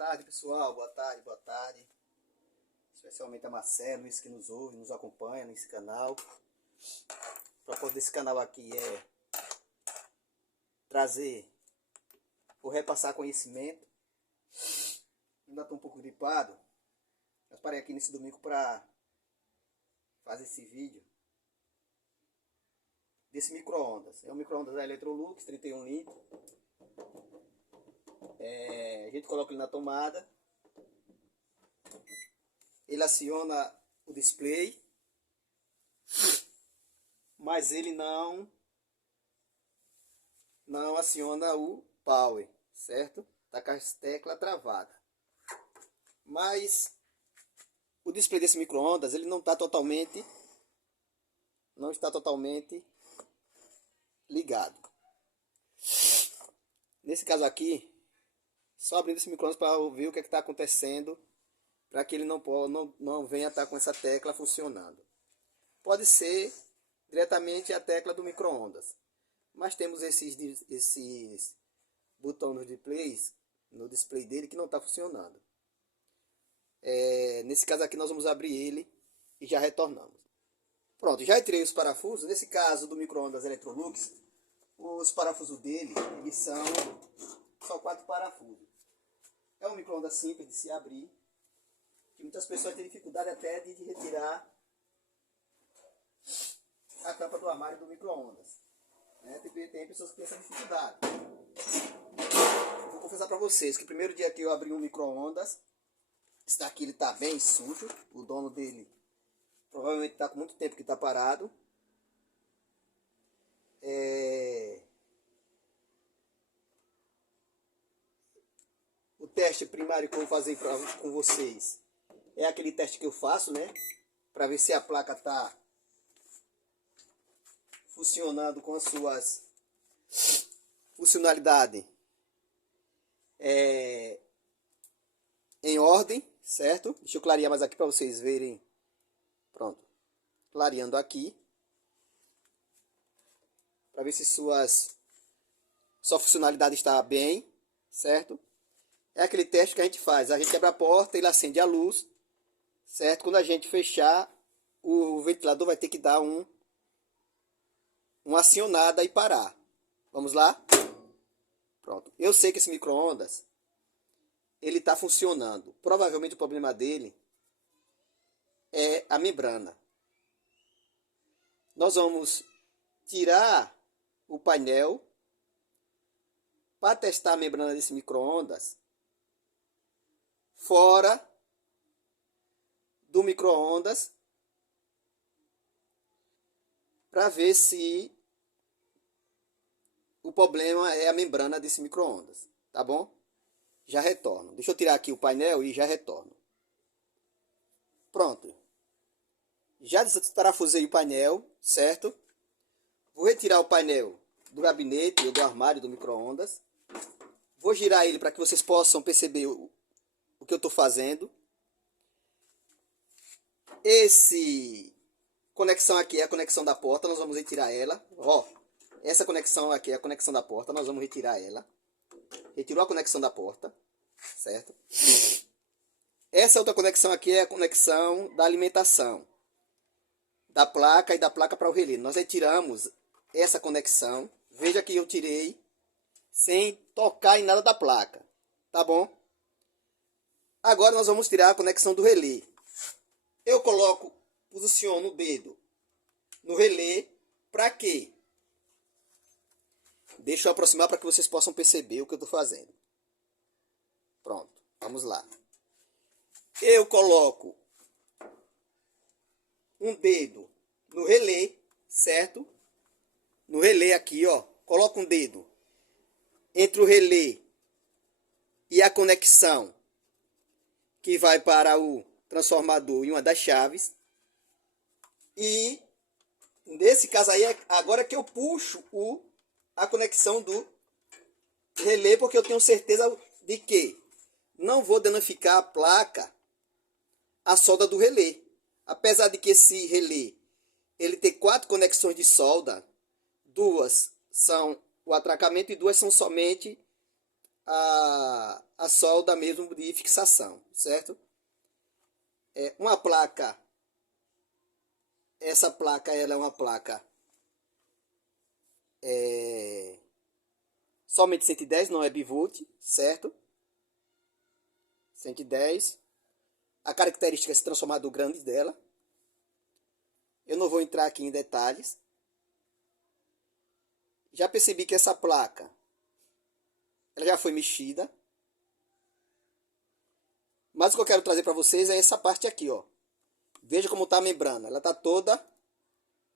tarde, pessoal. Boa tarde, boa tarde. Especialmente a Marcelo, que nos ouve, nos acompanha nesse canal. O propósito desse canal aqui é trazer ou repassar conhecimento. Ainda estou um pouco gripado, mas parei aqui nesse domingo para fazer esse vídeo desse micro-ondas. É um micro-ondas da Electrolux, 31 litros. A gente coloca ele na tomada, ele aciona o display, mas ele não aciona o power, certo? Tá com as teclas travadas. Mas o display desse micro-ondas ele não está totalmente ligado. Nesse caso aqui, só abrindo esse micro-ondas para ver o que está acontecendo, para que ele não venha estar com essa tecla funcionando. Pode ser diretamente a tecla do micro-ondas, mas temos esses botões no display dele que não está funcionando. Nesse caso aqui nós vamos abrir ele e já retornamos. Pronto, já tirei os parafusos. Nesse caso do micro-ondas Electrolux, os parafusos dele, eles são 4 parafusos. É um micro-ondas simples de se abrir, que muitas pessoas têm dificuldade até de retirar a tampa do armário do micro-ondas. Tem pessoas que têm essa dificuldade. Vou confessar para vocês que o primeiro dia que eu abri um micro-ondas, esse daqui ele está bem sujo. O dono dele provavelmente está com muito tempo que está parado. O teste primário que eu vou fazer com vocês é aquele teste que eu faço, né? Para ver se a placa está funcionando com as suas funcionalidades em ordem, certo? Deixa eu clarear mais aqui para vocês verem. Pronto, clareando aqui para ver se sua funcionalidade está bem, certo? É aquele teste que a gente faz. A gente abre a porta, ele acende a luz, certo? Quando a gente fechar, o ventilador vai ter que dar uma acionada e parar. Vamos lá? Pronto. Eu sei que esse micro-ondas ele está funcionando. Provavelmente o problema dele é a membrana. Nós vamos tirar o painel para testar a membrana desse micro-ondas fora do micro-ondas, para ver se o problema é a membrana desse micro-ondas, tá bom? Já retorno. Deixa eu tirar aqui o painel e já retorno. Pronto. Já desparafusei o painel, certo? Vou retirar o painel do gabinete ou do armário do micro-ondas. Vou girar ele para que vocês possam perceber o que eu estou fazendo. Esse conexão aqui é a conexão da porta, nós vamos retirar ela. Ó, essa conexão aqui é a conexão da porta, nós vamos retirar ela. Retirou a conexão da porta, certo? Essa outra conexão aqui é a conexão da alimentação da placa e da placa para o relé. Nós retiramos essa conexão. Veja que eu tirei sem tocar em nada da placa, tá bom? Agora nós vamos tirar a conexão do relé. Eu posiciono o dedo no relé. Para quê? Deixa eu aproximar para que vocês possam perceber o que eu estou fazendo. Pronto, vamos lá. Eu coloco um dedo no relé, certo? No relé aqui, ó. Coloco um dedo entre o relé e a conexão que vai para o transformador e uma das chaves. E nesse caso aí, agora que eu puxo a conexão do relé, porque eu tenho certeza de que não vou danificar a placa, a solda do relé. Apesar de que esse relé ele tem 4 conexões de solda, 2 são o atracamento e 2 são somente a solda mesmo de fixação, certo? Uma placa, essa placa ela é uma placa somente 110, não é bivolt, certo? 110. A característica é se transformar do grande dela. Eu não vou entrar aqui em detalhes. Já percebi que essa placa ela já foi mexida. Mas o que eu quero trazer para vocês é essa parte aqui, ó. Veja como está a membrana. Ela está toda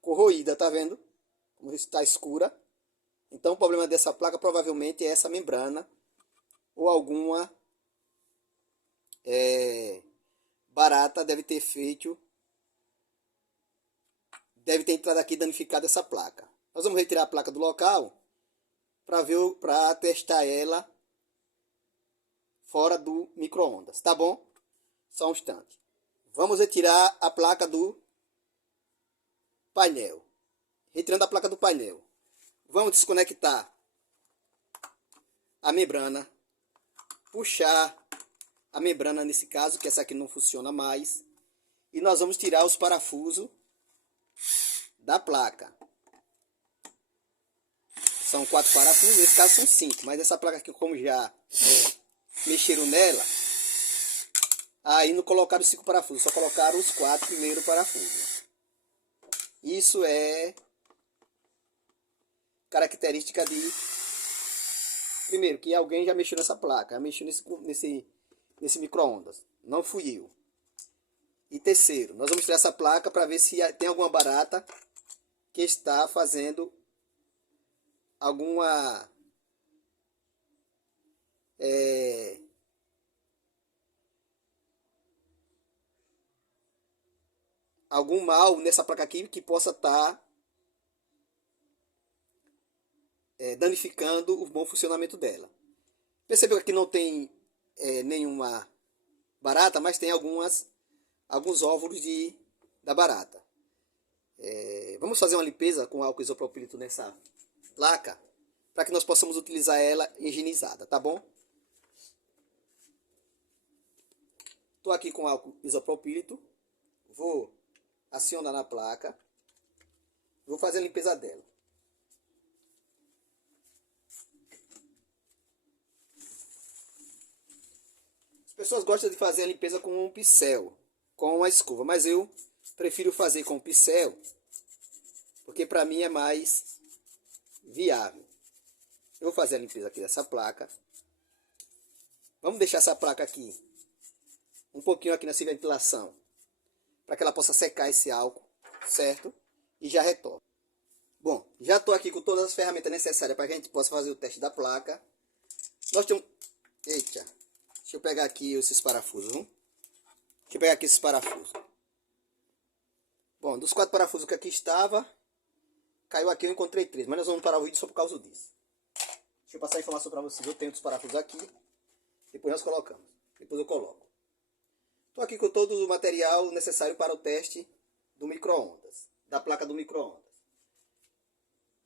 corroída, tá vendo? Como está escura. Então o problema dessa placa provavelmente é essa membrana ou alguma barata deve ter entrado aqui e danificado essa placa. Nós vamos retirar a placa do local para testar ela fora do micro-ondas, tá bom? Só um instante. Vamos retirar a placa do painel. Retirando a placa do painel. Vamos desconectar a membrana. Puxar a membrana nesse caso, que essa aqui não funciona mais. E nós vamos tirar os parafusos da placa. São 4 parafusos, nesse caso são 5. Mas essa placa aqui, como já mexeram nela, aí não colocaram os 5 parafusos, só colocaram os 4 primeiros parafusos. Isso é característica de... Primeiro, que alguém já mexeu nessa placa, já mexeu nesse micro-ondas. Não fui eu. E terceiro, nós vamos tirar essa placa para ver se tem alguma barata que está fazendo alguma algum mal nessa placa aqui que possa estar danificando o bom funcionamento dela. Percebeu que aqui não tem nenhuma barata, mas tem alguns óvulos da barata. Vamos fazer uma limpeza com álcool isopropílico nessa placa para que nós possamos utilizar ela higienizada, tá bom? Estou aqui com álcool isopropílico, vou acionar na placa, vou fazer a limpeza dela. As pessoas gostam de fazer a limpeza com um pincel, com uma escova, mas eu prefiro fazer com o pincel, porque para mim é mais viável. Eu vou fazer a limpeza aqui dessa placa. Vamos deixar essa placa aqui um pouquinho aqui nessa ventilação, para que ela possa secar esse álcool, certo? E já retorno. Bom, já estou aqui com todas as ferramentas necessárias para que a gente possa fazer o teste da placa. Nós temos... Eita, deixa eu pegar aqui esses parafusos, Deixa eu pegar aqui esses parafusos. Bom, dos 4 parafusos que aqui estava, caiu aqui, eu encontrei 3, mas nós vamos parar o vídeo só por causa disso. Deixa eu passar a informação para vocês. Eu tenho os parafusos aqui, depois nós colocamos. Depois eu coloco. Estou aqui com todo o material necessário para o teste do micro-ondas, da placa do micro-ondas.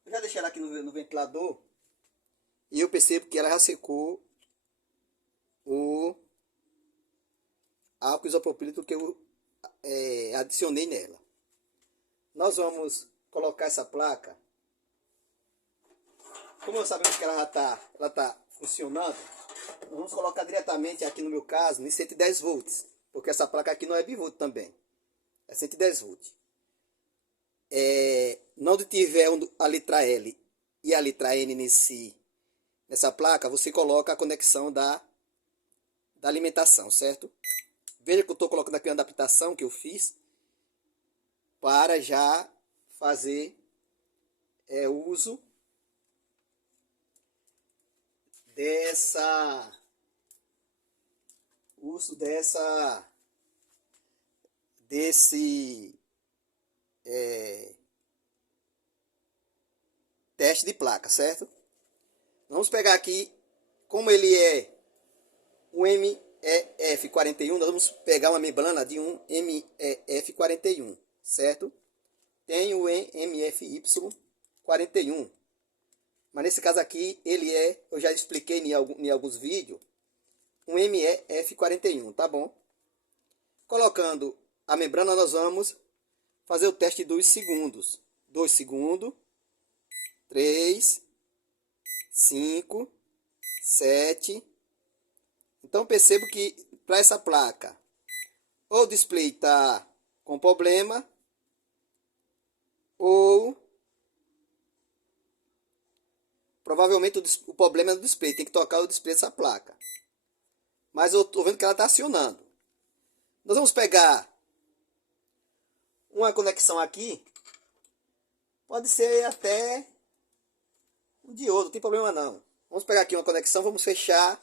Eu já deixei ela aqui no ventilador e eu percebo que ela já secou o álcool isopropílico que eu adicionei nela. Nós vamos colocar essa placa. Como nós sabemos que ela está funcionando, nós vamos colocar diretamente aqui no meu caso em 110 volts. Porque essa placa aqui não é bivolt também. É 110 volts. Onde tiver a letra L e a letra N nessa placa, você coloca a conexão da alimentação, certo? Veja que eu estou colocando aqui uma adaptação que eu fiz para já fazer uso desse teste de placa, certo? Vamos pegar aqui, como ele é um MEF41, nós vamos pegar uma membrana de um MEF41, certo? Tem o MEFY41. Mas nesse caso aqui, ele é, eu já expliquei em alguns vídeos, um MEF41, tá bom? Colocando a membrana, nós vamos fazer o teste dos segundos. 2 segundos, 3, 5, 7. Então percebo que para essa placa, ou o display está com problema, ou provavelmente o problema é do display. Tem que tocar o display dessa placa. Mas eu estou vendo que ela está acionando. Nós vamos pegar uma conexão aqui. Pode ser até um diodo, não tem problema não. Vamos pegar aqui uma conexão, vamos fechar,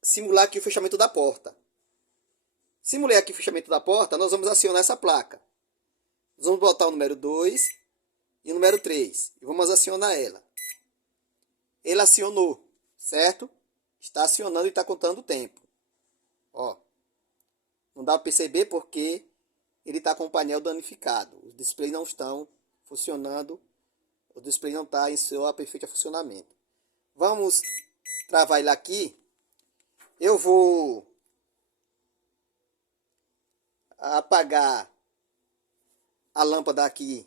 simular aqui o fechamento da porta. Simulei aqui o fechamento da porta, nós vamos acionar essa placa. Nós vamos botar o número 2 e o número 3. E vamos acionar ela. Ele acionou, certo? Está acionando e está contando o tempo. Ó, não dá para perceber porque ele está com o painel danificado. Os displays não estão funcionando. O display não está em seu perfeito funcionamento. Vamos travar ele aqui. Eu vou apagar a lâmpada aqui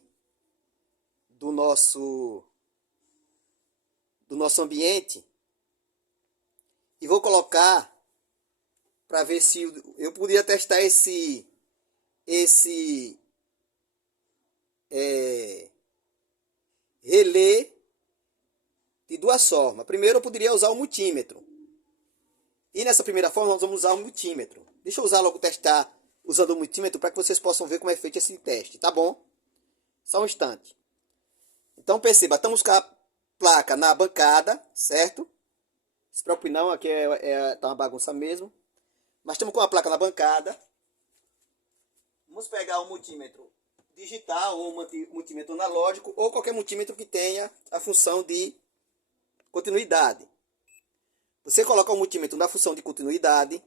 do nosso ambiente e vou colocar para ver se eu poderia testar esse relé de duas formas. Primeiro eu poderia usar o multímetro. E nessa primeira forma nós vamos usar o multímetro. Deixa eu usar logo testar usando o multímetro para que vocês possam ver como é feito esse teste, tá bom? Só um instante. Então perceba, estamos com a placa na bancada, certo? Se preocupe não, aqui tá uma bagunça mesmo. Mas estamos com a placa na bancada. Vamos pegar o multímetro digital ou multímetro analógico ou qualquer multímetro que tenha a função de continuidade. Você coloca o multímetro na função de continuidade,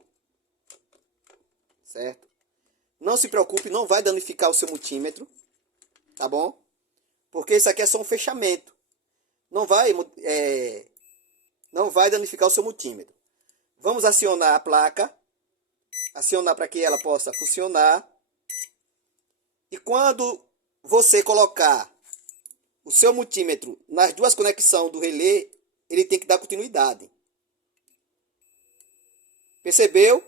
certo? Não se preocupe, não vai danificar o seu multímetro, tá bom? Porque isso aqui é só um fechamento. Não vai danificar o seu multímetro. Vamos acionar a placa, acionar para que ela possa funcionar. E quando você colocar o seu multímetro nas duas conexões do relé, ele tem que dar continuidade. Percebeu?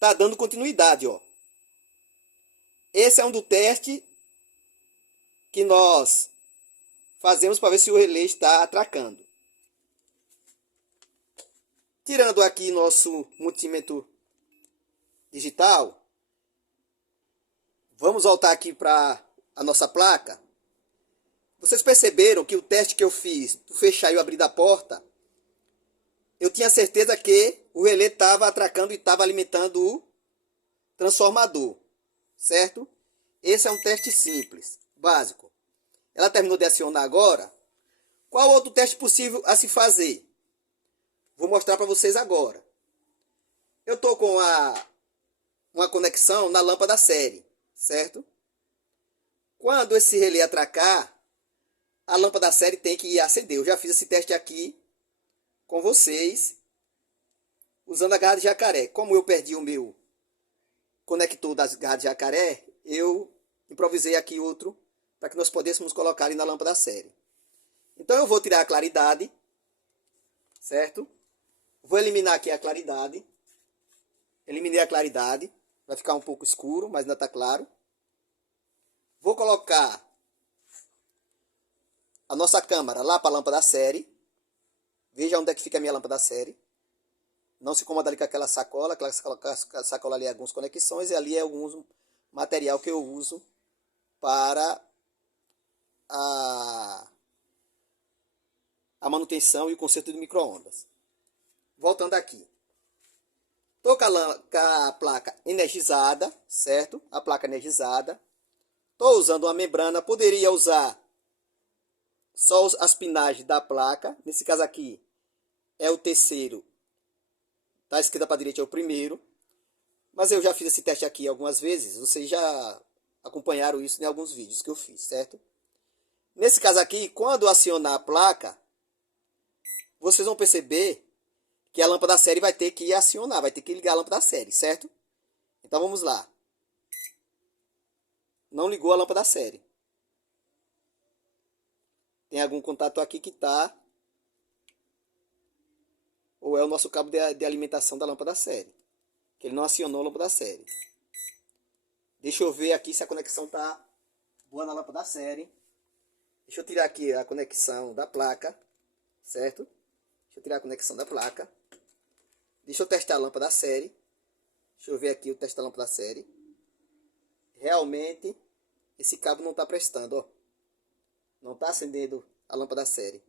Tá dando continuidade, ó. Esse é um do teste que nós fazemos para ver se o relé está atracando. Tirando aqui nosso multímetro digital, vamos voltar aqui para a nossa placa. Vocês perceberam que o teste que eu fiz do fechar e abrir da porta, eu tinha certeza que o relé estava atracando e estava alimentando o transformador, certo? Esse é um teste simples, básico. Ela terminou de acionar agora. Qual outro teste possível a se fazer? Vou mostrar para vocês agora. Eu estou com uma conexão na lâmpada série, certo? Quando esse relé atracar, a lâmpada série tem que acender. Eu já fiz esse teste aqui com vocês, usando a garra de jacaré. Como eu perdi o meu conector das garras de jacaré, eu improvisei aqui outro para que nós pudéssemos colocar ali na lâmpada série. Então eu vou tirar a claridade, certo? Vou eliminar aqui a claridade. Eliminei a claridade. Vai ficar um pouco escuro, mas ainda está claro. Vou colocar a nossa câmera lá para a lâmpada série. Veja onde é que fica a minha lâmpada série. Não se incomoda ali com aquela sacola ali é algumas conexões e ali é alguns material que eu uso para a manutenção e o conserto de micro-ondas. Voltando aqui. Estou com a placa energizada, certo? A placa energizada. Estou usando uma membrana. Poderia usar só as pinagens da placa. Nesse caso aqui é o terceiro. Da esquerda para a direita é o primeiro. Mas eu já fiz esse teste aqui algumas vezes. Vocês já acompanharam isso em alguns vídeos que eu fiz, certo? Nesse caso aqui, quando acionar a placa, vocês vão perceber que a lâmpada da série vai ter que acionar, vai ter que ligar a lâmpada da série, certo? Então vamos lá. Não ligou a lâmpada da série. Tem algum contato aqui que está, ou é o nosso cabo de alimentação da lâmpada da série, que ele não acionou a lâmpada da série. Deixa eu ver aqui se a conexão está boa na lâmpada da série. Deixa eu tirar aqui a conexão da placa, certo? Deixa eu tirar a conexão da placa. Deixa eu testar a lâmpada da série. Deixa eu ver aqui o teste da lâmpada da série. Realmente, esse cabo não está prestando, ó. Não está acendendo a lâmpada da série.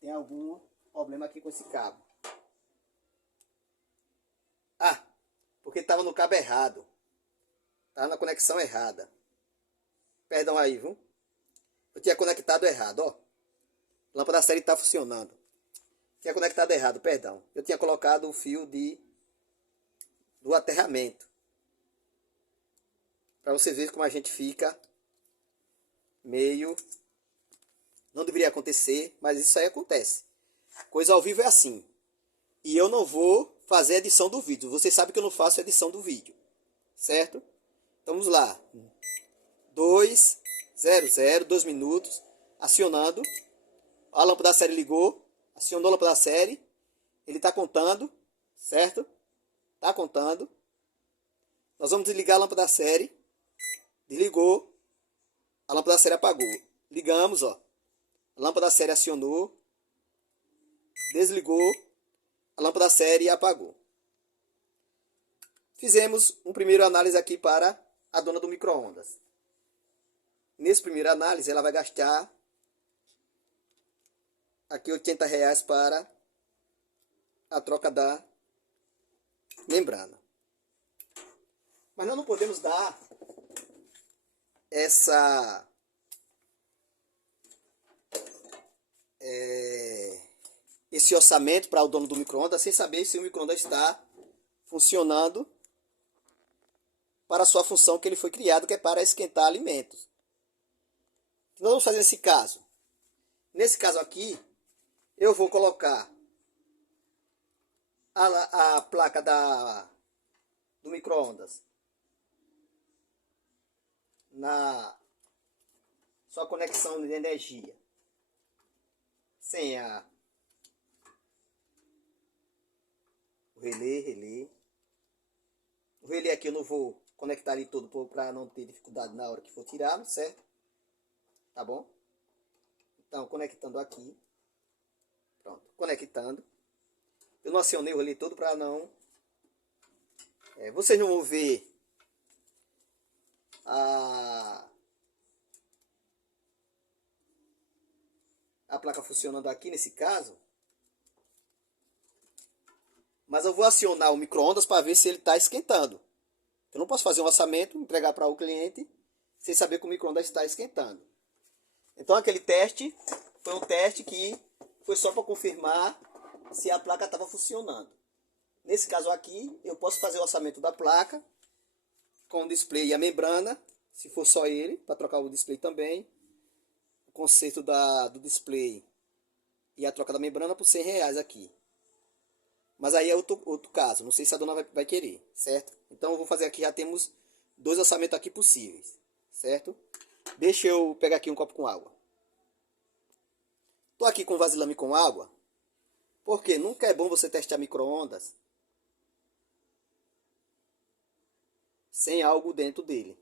Tem algum problema aqui com esse cabo. Ah, porque estava no cabo errado. Estava na conexão errada. Perdão aí, viu? Eu tinha conectado errado, ó. A lâmpada da série está funcionando. Tinha conectado errado, perdão. Eu tinha colocado o fio do aterramento. Para vocês verem como a gente fica meio... Não deveria acontecer, mas isso aí acontece. Coisa ao vivo é assim. E eu não vou fazer edição do vídeo. Vocês sabem que eu não faço edição do vídeo. Certo? Então vamos lá. 2 minutos. Acionando. A lâmpada da série ligou. Acionou a lâmpada da série. Ele está contando. Certo? Está contando. Nós vamos desligar a lâmpada da série. Desligou. A lâmpada da série apagou. Ligamos, ó. A lâmpada da série acionou. Desligou. A lâmpada da série apagou. Fizemos uma primeira análise aqui para a dona do micro-ondas. Nesse primeiro análise, ela vai gastar aqui R$80 para a troca da membrana. Mas nós não podemos dar esse orçamento para o dono do micro-ondas sem saber se o micro-ondas está funcionando para a sua função que ele foi criado, que é para esquentar alimentos. Nós vamos fazer nesse caso. Nesse caso aqui, eu vou colocar a placa do micro-ondas na sua conexão de energia sem o relé. O relé aqui eu não vou conectar ele todo para não ter dificuldade na hora que for tirá-lo, certo? Tá bom? Então, conectando aqui. Pronto, conectando. Eu não acionei o relé todo para não... vocês não vão ver a placa funcionando aqui nesse caso. Mas eu vou acionar o micro-ondas para ver se ele está esquentando. Eu não posso fazer um orçamento, entregar para o cliente, sem saber que o micro-ondas está esquentando. Então aquele teste foi um teste que foi só para confirmar se a placa estava funcionando. Nesse caso aqui, eu posso fazer o orçamento da placa com o display e a membrana, se for só ele, para trocar o display também. O conserto do display e a troca da membrana por R$100 aqui. Mas aí é outro caso, não sei se a dona vai querer, certo? Então eu vou fazer aqui, já temos 2 orçamentos aqui possíveis, certo? Deixa eu pegar aqui um copo com água. Tô aqui com vasilhame com água, porque nunca é bom você testar micro-ondas sem algo dentro dele,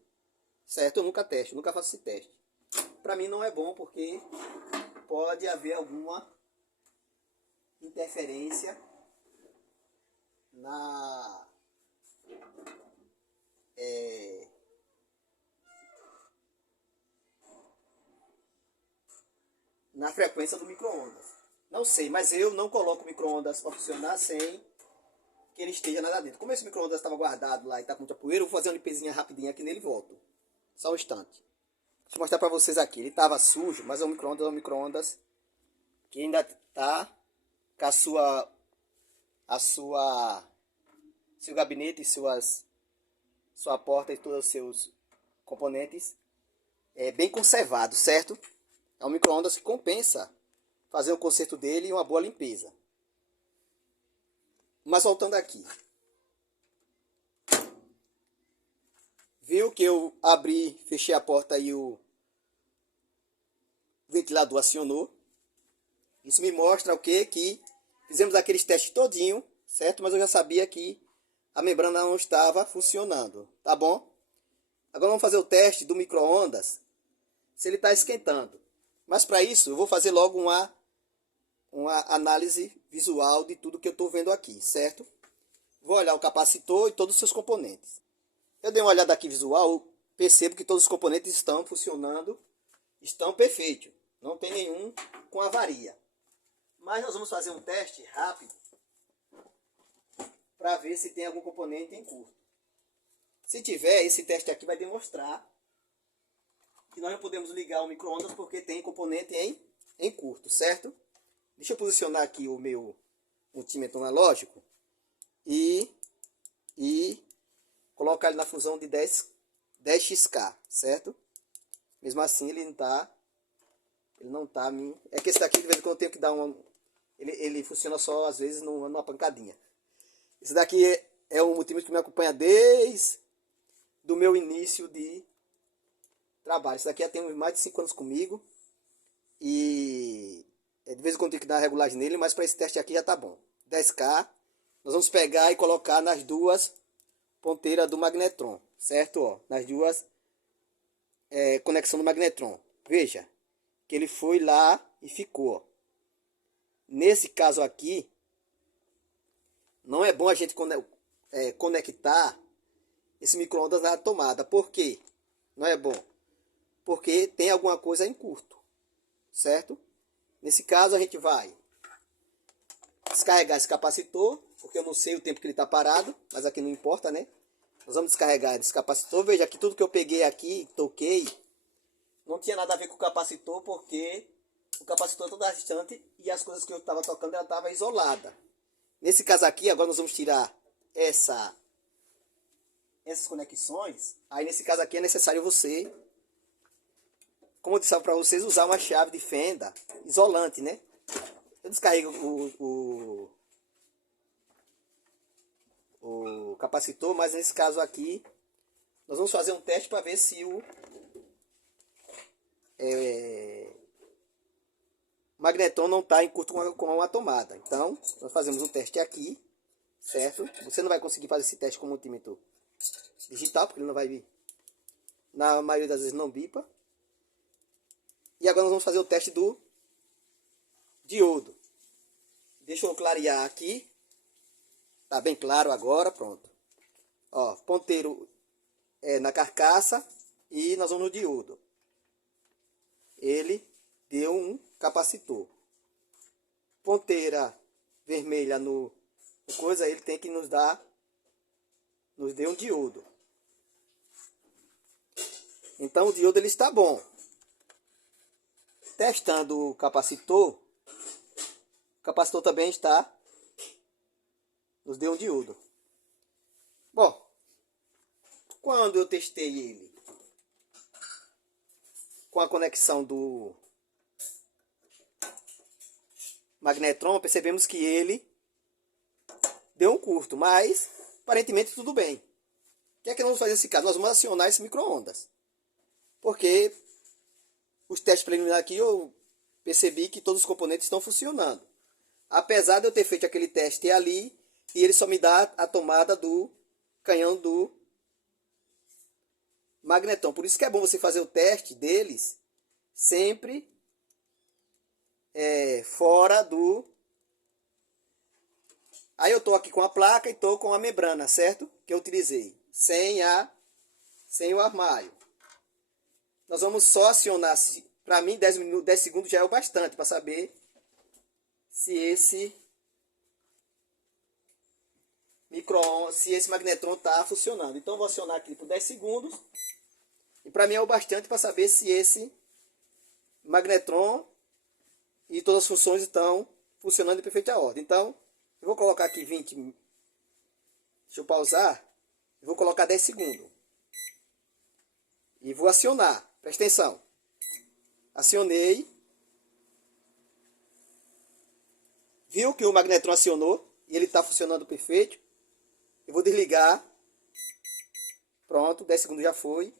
certo? Eu nunca testo, nunca faço esse teste. Para mim não é bom porque pode haver alguma interferência na frequência do micro-ondas. Não sei, mas eu não coloco o micro-ondas para funcionar sem que ele esteja nada dentro. Como esse micro-ondas estava guardado lá e está com muita poeira, eu vou fazer uma limpezinha rapidinha aqui nele e volto. Só um instante. Deixa eu mostrar para vocês aqui. Ele estava sujo, mas é um micro-ondas que ainda está com seu gabinete e sua porta e todos os seus componentes bem conservado, certo? É um micro-ondas que compensa fazer um conserto dele e uma boa limpeza. Mas voltando aqui. Viu que eu abri, fechei a porta e o ventilador acionou. Isso me mostra o quê? Que fizemos aqueles testes todinho, certo? Mas eu já sabia que a membrana não estava funcionando, tá bom? Agora vamos fazer o teste do micro-ondas, se ele está esquentando. Mas para isso eu vou fazer logo uma análise visual de tudo que eu estou vendo aqui, certo? Vou olhar o capacitor e todos os seus componentes. Eu dei uma olhada aqui visual, percebo que todos os componentes estão funcionando, estão perfeitos. Não tem nenhum com avaria. Mas nós vamos fazer um teste rápido para ver se tem algum componente em curto. Se tiver, esse teste aqui vai demonstrar que nós não podemos ligar o micro-ondas porque tem componente em curto, certo? Deixa eu posicionar aqui o meu multímetro analógico e colocar ele na fusão de 10xk, certo? Mesmo assim ele não tá é que esse daqui de vez em quando eu tenho que dar ele funciona só às vezes numa pancadinha. Esse daqui é um multímetro que me acompanha desde do meu início de trabalho. Esse daqui já tem mais de 5 anos comigo e de vez em quando eu tenho que dar uma regulagem nele, mas para esse teste aqui já tá bom. 10K, nós vamos pegar e colocar nas duas ponteiras do magnetron, certo? Ó, nas duas conexão do magnetron. Veja que ele foi lá e ficou. Ó. Nesse caso aqui, não é bom a gente conectar esse micro-ondas na tomada. Por quê? Não é bom. Porque tem alguma coisa em curto, certo? Nesse caso a gente vai descarregar esse capacitor, porque eu não sei o tempo que ele está parado, mas aqui não importa, né? Nós vamos descarregar esse capacitor. Veja que tudo que eu peguei aqui, toquei, não tinha nada a ver com o capacitor, porque o capacitor está distante e as coisas que eu estava tocando, ela estava isolada. Nesse caso aqui, agora nós vamos tirar essas conexões. Aí nesse caso aqui é necessário você, como eu disse para vocês, usar uma chave de fenda isolante, né? Eu descarrego o capacitor, mas nesse caso aqui nós vamos fazer um teste para ver se o magnetron não está em curto com a tomada. Então nós fazemos um teste aqui, certo? Você não vai conseguir fazer esse teste com o multímetro digital, porque ele não vai vir, na maioria das vezes não bipa. E agora nós vamos fazer o teste do diodo. Deixa eu clarear aqui. Tá bem claro agora, pronto. Ó, ponteiro na carcaça e nós vamos no diodo. Ele deu um capacitor. Ponteira vermelha no coisa, ele tem que nos deu um diodo. Então o diodo ele está bom. Testando o capacitor também nos deu um diodo. Bom, quando eu testei ele com a conexão do magnetron, percebemos que ele deu um curto, mas aparentemente tudo bem. O que é que nós vamos fazer nesse caso? Nós vamos acionar esse micro-ondas. Porque os testes preliminares aqui eu percebi que todos os componentes estão funcionando. Apesar de eu ter feito aquele teste ali e ele só me dá a tomada do canhão do magnetron. Por isso que é bom você fazer o teste deles sempre fora do... Aí eu estou aqui com a placa e estou com a membrana, certo? Que eu utilizei. Sem o armário. Nós vamos só acionar, para mim 10 segundos já é o bastante para saber se esse magnetron está funcionando. Então eu vou acionar aqui por 10 segundos. E para mim é o bastante para saber se esse magnetron e todas as funções estão funcionando em perfeita ordem. Então eu vou colocar aqui 20. Deixa eu pausar. Eu vou colocar 10 segundos. E vou acionar. Presta atenção. Acionei. Viu que o magnetron acionou e ele está funcionando perfeito. Eu vou desligar. Pronto, 10 segundos já foi.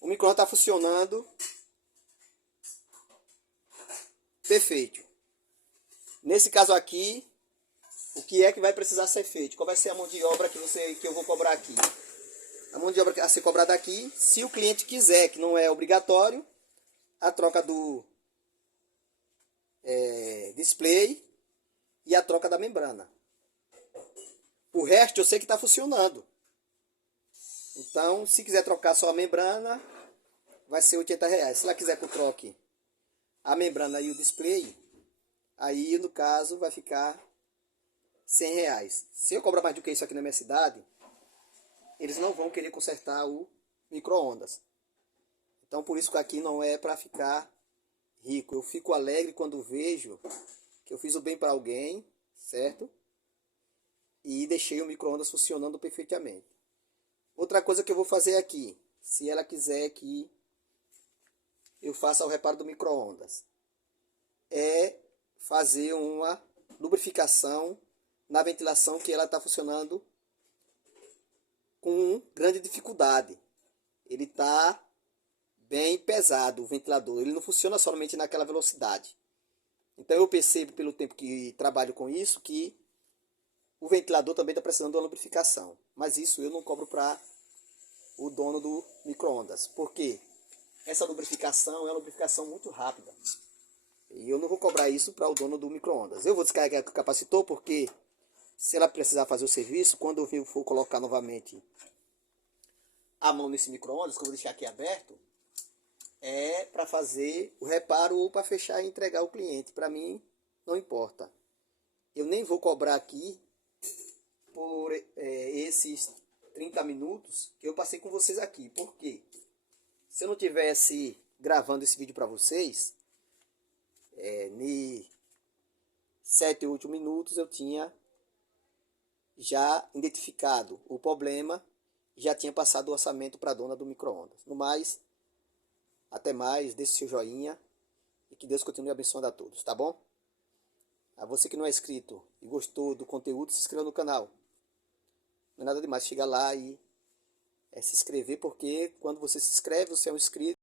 O micro-ondas está funcionando perfeito. Nesse caso aqui, o que é que vai precisar ser feito? Qual vai ser a mão de obra que eu vou cobrar aqui? A mão de obra a ser cobrada aqui, se o cliente quiser, que não é obrigatório, a troca do display e a troca da membrana. O resto eu sei que está funcionando. Então, se quiser trocar só a membrana, vai ser R$80. Se ela quiser que eu troque a membrana e o display, aí no caso vai ficar R$100. Se eu cobrar mais do que isso aqui na minha cidade, eles não vão querer consertar o micro-ondas. Então por isso que aqui não é para ficar rico. Eu fico alegre quando vejo que eu fiz o bem para alguém, certo? E deixei o micro-ondas funcionando perfeitamente. Outra coisa que eu vou fazer aqui, se ela quiser que eu faça o reparo do micro-ondas, é fazer uma lubrificação na ventilação que ela está funcionando com grande dificuldade. Ele está bem pesado, o ventilador. Ele não funciona somente naquela velocidade. Então eu percebo pelo tempo que trabalho com isso que o ventilador também está precisando de uma lubrificação. Mas isso eu não cobro para o dono do micro-ondas. Por quê? Essa lubrificação é uma lubrificação muito rápida. E eu não vou cobrar isso para o dono do micro-ondas. Eu vou descarregar o capacitor porque se ela precisar fazer o serviço, quando eu for colocar novamente a mão nesse micro-ondas, que eu vou deixar aqui aberto, é para fazer o reparo ou para fechar e entregar ao cliente. Para mim, não importa. Eu nem vou cobrar aqui por esses 30 minutos que eu passei com vocês aqui. Por quê? Se eu não tivesse gravando esse vídeo para vocês, em 7 ou 8 minutos eu tinha já identificado o problema e já tinha passado o orçamento para a dona do micro-ondas. No mais, até mais, deixe seu joinha e que Deus continue abençoando a todos, tá bom? A você que não é inscrito e gostou do conteúdo, se inscreva no canal. Não é nada demais, chega lá e se inscrever, porque quando você se inscreve, você é um inscrito.